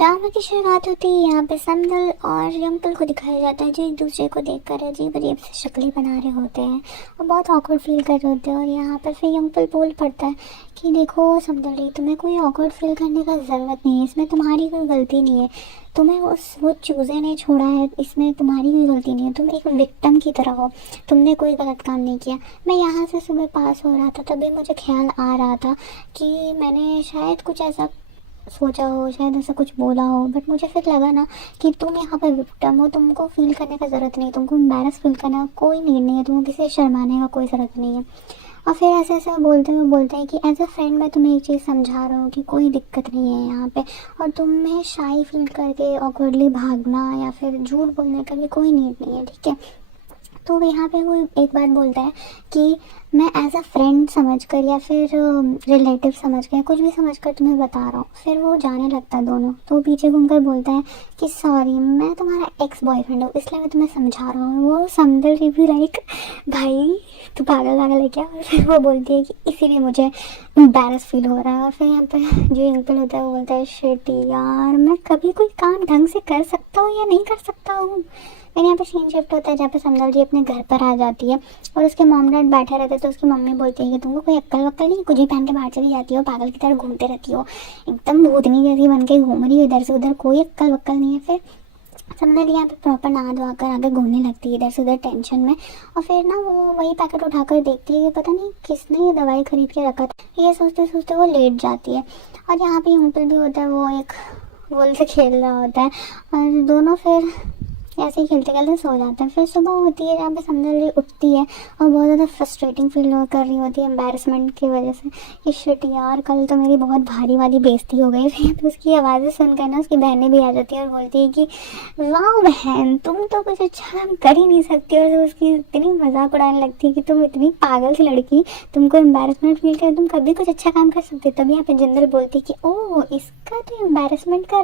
Drama की शुरुआत होती है यहाँ पे समदल और यंगपुल को दिखाया जाता है जो एक दूसरे को देखकर अजीब अजीब से शक्लें बना रहे होते हैं और बहुत ऑकवर्ड फील कर रहे होते हैं। और यहाँ पर फिर यंगपुल बोल पड़ता है कि देखो समदल, तुम्हें कोई ऑकवर्ड फील करने का ज़रूरत नहीं है, इसमें तुम्हारी कोई गलती नहीं है, तुम्हें वो चूज़े ने छोड़ा है, इसमें तुम्हारी कोई गलती नहीं है, तुम एक विक्टिम की तरह हो, तुमने कोई गलत काम नहीं किया। मैं यहाँ से सुबह पास हो रहा था तभी मुझे ख्याल आ रहा था कि मैंने शायद कुछ ऐसा सोचा हो, शायद ऐसा कुछ बोला हो, बट मुझे फिर लगा ना कि तुम यहाँ पर विक्टिम हो, तुमको फील करने का ज़रूरत नहीं, तुमको एम्बैरस फील करने का कोई नीड नहीं है, तुमको किसी शर्माने का कोई ज़रूरत नहीं है। और फिर ऐसे ऐसे बोलते हुए बोलते हैं कि एज अ फ्रेंड मैं तुम्हें एक चीज़ समझा रहा हूँ कि कोई दिक्कत नहीं है यहाँ पे, और तुम्हें शाई फील करके ऑकवर्डली भागना या फिर झूठ बोलने का भी कोई नीड नहीं है, ठीक है। तो यहाँ पे वो एक बात बोलता है कि मैं एज अ फ्रेंड समझकर या फिर रिलेटिव समझकर या कुछ भी समझकर तुम्हें बता रहा हूँ। फिर वो जाने लगता है दोनों, तो वो पीछे घूमकर बोलता है कि सॉरी, मैं तुम्हारा एक्स बॉयफ्रेंड हूँ इसलिए मैं तुम्हें समझा रहा हूँ। वो समझल रही भी लाइक भाई तू पागल पागल है क्या। और फिर वो बोलती है कि इसीलिए मुझे एम्बैरस फील हो रहा है। और फिर यहाँ पर जो अंकल होता है वो बोलता है शिट यार, मैं कभी कोई काम ढंग से कर सकता हूँ या नहीं कर सकता हूँ। फिर यहाँ पे सीन शिफ्ट होता है जहाँ पे समदल जी अपने घर पर आ जाती है और उसके मॉम डैड बैठे रहते हैं। तो उसकी मम्मी बोलती है कि तुमको कोई अक्ल वक्ल नहीं, कुछ भी पहन के बाहर चली जाती हो, पागल की तरह घूमते रहती हो, एकदम भूतनी जैसी बन के घूम रही हो इधर से उधर, कोई अक्ल वक्ल नहीं है। फिर समदल यहाँ पे प्रॉपर नहा धोआ कर आगे घूमने लगती है इधर से उधर टेंशन में। और फिर ना वो वही पैकेट उठाकर देखती है कि पता नहीं किसने ये दवाई खरीद के रखा था। ये सोचते सोचते वो लेट जाती है और यहाँ पे अंकल भी होता है, वो एक बॉल से खेल रहा होता है और दोनों फिर ऐसे ही खेलते खेलते सो जाते हैं। फिर सुबह होती है जहाँ पे समदल जी उठती है और बहुत ज़्यादा फ्रस्ट्रेटिंग फील कर रही होती है एम्बैरसमेंट की वजह से कि शिट यार, कल तो मेरी बहुत भारी वाली बेइज्जती हो गई। फिर तो उसकी आवाज़ें सुनकर ना उसकी बहनें भी आ जाती है और बोलती है कि वाह बहन, तुम तो कुछ अच्छा काम कर ही नहीं सकती। और उसकी इतनी मजाक उड़ाने लगती है कि तुम इतनी पागल सी लड़की, तुमको एम्बैरसमेंट फील करे, तुम कभी कुछ अच्छा काम कर सकते। तभी यहाँ पे जिंदल बोलती है कि ओह, इसका तो एम्बैरसमेंट का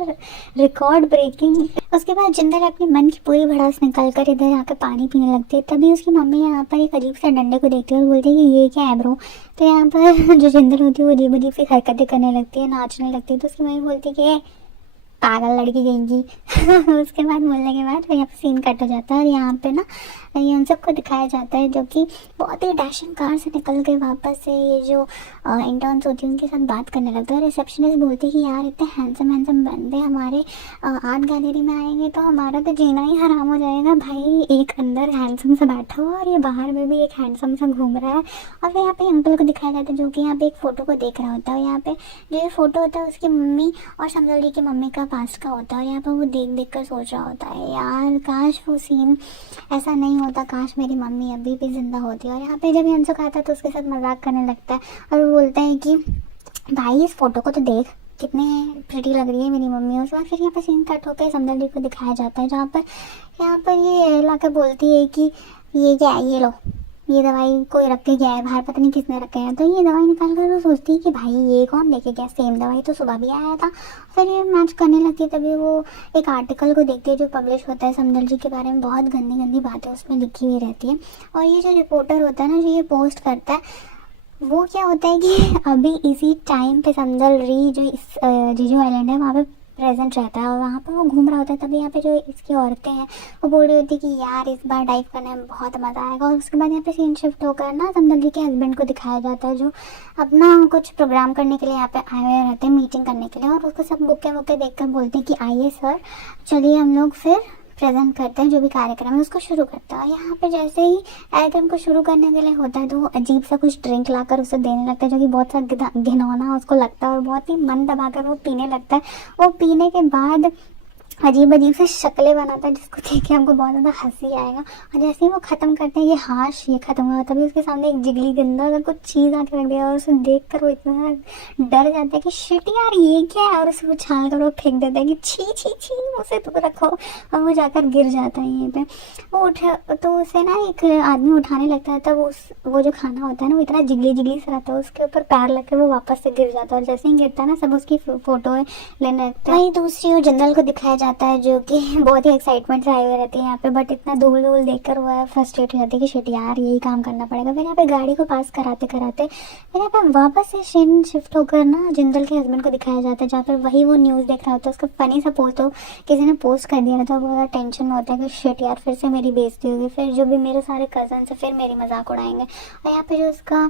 रिकॉर्ड ब्रेकिंग। उसके बाद जिंदल अपनी मन की पूरी भड़ास निकल कर इधर आकर पानी पीने लगती है। तभी उसकी मम्मी यहाँ पर एक अजीब सा डंडे को देखती है और बोलती है कि ये क्या है ब्रो। तो यहाँ पर जो जिंदल होती है वो अजीब अजीब सी हरकतें करने लगती है, नाचने लगती है। तो उसकी मम्मी बोलती है कि पागल लड़की गएंगी। उसके बाद बोलने के बाद यहाँ पे सीन कट हो जाता है और यहाँ पे ना ये उन सबको दिखाया जाता है जो कि बहुत ही डैशिंग कार से निकल के वापस से ये जो इंटर्न्स होती है उनके साथ बात करने लगता है। रिसेप्शनिस्ट बोलती है कि यार इतने हैंडसम हैंडसम बंदे हमारे आर्ट गैलरी में आएंगे तो हमारा तो जीना ही हराम हो जाएगा भाई। एक अंदर हैंडसम सा बैठा हुआ और ये बाहर में भी एक हैंडसम सा घूम रहा है। और फिर यहाँ पे अंकल को दिखाया जाता है जो कि यहाँ पे एक फ़ोटो को देख रहा होता है। यहाँ पे जो ये फ़ोटो होता है उसकी मम्मी और समदल जी की मम्मी का पास का होता है। यहाँ पर वो देख देख कर सोच रहा होता है यार, काश वो सीन ऐसा नहीं होता, काश मेरी मम्मी अभी भी जिंदा होती। और यहाँ पे जब यंसुक आता है तो उसके साथ मजाक करने लगता है और वो बोलता है कि भाई इस फोटो को तो देख, कितने प्रिटी लग रही है मेरी मम्मी। उसके बाद फिर यहाँ पे सीन कट होकर समदल जी को दिखाया जाता है जहाँ पर यहाँ पर ये लाकर बोलती है कि ये क्या है, ये लो, ये दवाई कोई रख के गया है बाहर, पता नहीं किसने रखा है। तो ये दवाई निकाल कर वो सोचती है कि भाई ये कौन लेके गया, सेम दवाई तो सुबह भी आया था। फिर ये मैच करने लगती है। तभी वो एक आर्टिकल को देखती है जो पब्लिश होता है समदल जी के बारे में, बहुत गंदी गंदी बातें उसमें लिखी हुई रहती है। और ये जो रिपोर्टर होता है ना जो ये पोस्ट करता है, वो क्या होता है कि अभी इसी टाइम पे समदल री जो इस जीजू आइलैंड है वहाँ पे प्रेजेंट रहता है और वहाँ पर वो घूम रहा होता है। तभी यहाँ पे जो इसकी औरतें हैं वो बोल रही होती है कि यार इस बार डाइव करने में बहुत मज़ा आएगा। और उसके बाद यहाँ पे सीन शिफ्ट होकर ना समदल जी के हस्बैंड को दिखाया जाता है जो अपना कुछ प्रोग्राम करने के लिए यहाँ पे आए हुए रहते हैं, मीटिंग करने के लिए। और उसको सब बुके वुके देख कर बोलते हैं कि आइए सर, चलिए हम लोग फिर प्रेजेंट करते हैं, जो भी कार्यक्रम है उसको शुरू करता है। यहाँ पे जैसे ही कार्यक्रम को शुरू करने के लिए होता है तो वो अजीब सा कुछ ड्रिंक लाकर उसे देने लगता है जो कि बहुत सा घिनौना उसको लगता है और बहुत ही मन दबाकर वो पीने लगता है। वो पीने के बाद अजीब अजीब से शक्लें बनाता है जिसको देख के हमको बहुत ज़्यादा हंसी आएगा। और जैसे ही वो ख़त्म करते हैं, ये हाश ये ख़त्म हुआ, तभी उसके सामने एक जिगली गंदा अगर कुछ चीज़ आके रख दिया और उसे देख कर वो इतना डर जाता है कि शिट यार ये क्या है, और उसे उछाल कर वो फेंक देता है कि छी छी छी उसे तो रखो। और वो जाकर गिर जाता है यहीं पे। वो उठ तो उसे ना एक आदमी उठाने लगता है, तब वो जो खाना होता है ना वो इतना जिगली जिगली से रहता है, उसके ऊपर पैर लग कर वो वापस से गिर जाता है। और जैसे ही गिरता है ना सब उसकी फ़ोटो लेने लगता है। वहीं दूसरी ओर जनरल को दिखाया जाता है, जो कि बहुत ही एक्साइटमेंट से आए हुए रहती है यहाँ पे, बट इतना धूल धूल देखकर वो फ्रस्ट्रेट हो जाती है कि शिट यार यही काम करना पड़ेगा। फिर यहाँ पे गाड़ी को पास कराते कराते फिर यहाँ पे वापस से सीन शिफ्ट होकर ना जिंदल के हस्बैंड को दिखाया जाता है, जहाँ पर वही वो न्यूज़ देख रहा होता है। उसका फनी सा पोस्ट हो किसी ने पोस्ट कर दिया रहता है, बहुत ज़्यादा टेंशन में होता है कि शिट यार फिर से मेरी बेइज्जती होगी, फिर जो भी मेरे सारे कजन है फिर मेरी मजाक उड़ाएंगे। और यहाँ पे जो उसका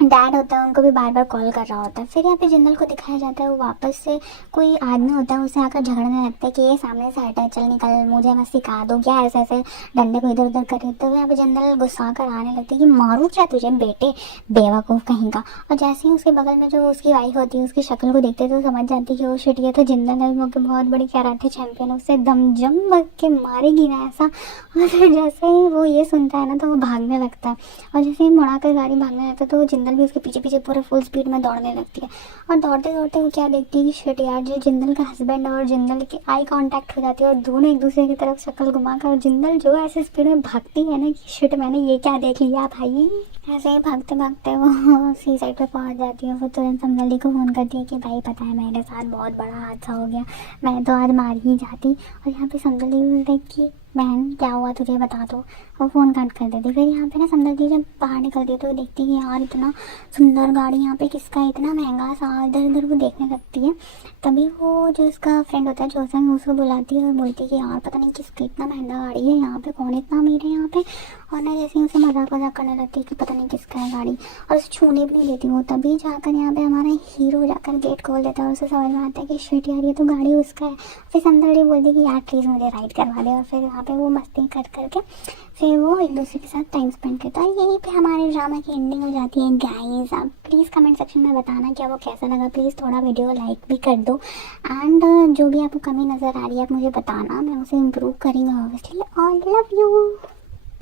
डैड होता है उनको भी बार बार कॉल कर रहा होता है। फिर यहाँ पे जिंदल को दिखाया जाता है वो वापस से कोई आदमी होता है उससे आकर झगड़ने लगता है कि ये सामने से हटा, चल निकल, मुझे मत सिखा दो क्या, ऐसे ऐसे डंडे को इधर उधर करे। तो यहाँ पे जिंदल गुस्सा कर आने लगती है कि मारूं क्या तुझे बेटे, बेवकूफ़ कहीं का। और जैसे ही उसके बगल में जो उसकी वाइफ होती है उसकी शक्ल को देखते तो समझ जाती है कि वो शिट ये तो जिंदल है, वो बहुत बड़ी कराटे चैंपियन, उससे दम जम के मारेगी ना ऐसा। और फिर जैसे ही वो ये सुनता है ना तो वो भागने लगता है, और जैसे ही मुड़ा कर गाड़ी भागने लगता है तो वो जिंदल भी उसके पीछे पीछे पूरे फुल स्पीड में दौड़ने लगती है। और दौड़ते दौड़ते वो क्या देखती है कि शिट यार जो जिंदल का हस्बैंड और जिंदल की आई कांटेक्ट हो जाती है और दोनों एक दूसरे की तरफ शक्ल घुमाकर, और जिंदल जो ऐसे स्पीड में भागती है ना कि शिट मैंने ये क्या देख लिया भाई। ऐसे ही भागते भागते वो सी साइड पे पहुंच जाती है। वो तुरंत समदली को फ़ोन करती है कि भाई पता है मेरे साथ बहुत बड़ा हादसा हो गया, मैं तो आज मार ही जाती। और यहाँ पे समदली बोलती कि बहन क्या हुआ तुझे बता दो। वो फ़ोन कट कर देती। फिर यहाँ पे ना समदली जब बाहर निकलती है तो वो देखती है कि यार इतना सुंदर गाड़ी यहाँ पे किसका है, इतना महंगा सा, इधर उधर वो देखने लगती है। तभी वो जो उसका फ्रेंड होता है जोसन उसको बुलाती है और बोलती है कि यार पता नहीं किसका इतना महंगा गाड़ी है यहाँ पे, कौन इतना अमीर है यहाँ पे। और ना जैसे उसे मजाक मजाक करने लगती है कि पता नहीं किसका है गाड़ी, और उसे छूने भी नहीं देती वो। तभी जाकर यहाँ पे हमारा हीरो जाकर गेट खोल देता है और उसे समझ में आता है कि शिट यार ये तो गाड़ी उसका है। फिर समदली बोलती है कि यार प्लीज़ मुझे राइड करवा दे। और फिर यहाँ पे वो मस्ती कर करके फिर वो एक दूसरे के साथ टाइम स्पेंड करता है। यहीं पे हमारे ड्रामा की एंडिंग हो जाती है गाइस। आप प्लीज़ कमेंट सेक्शन में बताना क्या वो कैसा लगा, प्लीज़ थोड़ा वीडियो लाइक भी कर दो। एंड जो भी आपको कमी नज़र आ रही है आप मुझे बताना, मैं उसे इम्प्रूव करेंगे ऑब्वियसली। और लव यू।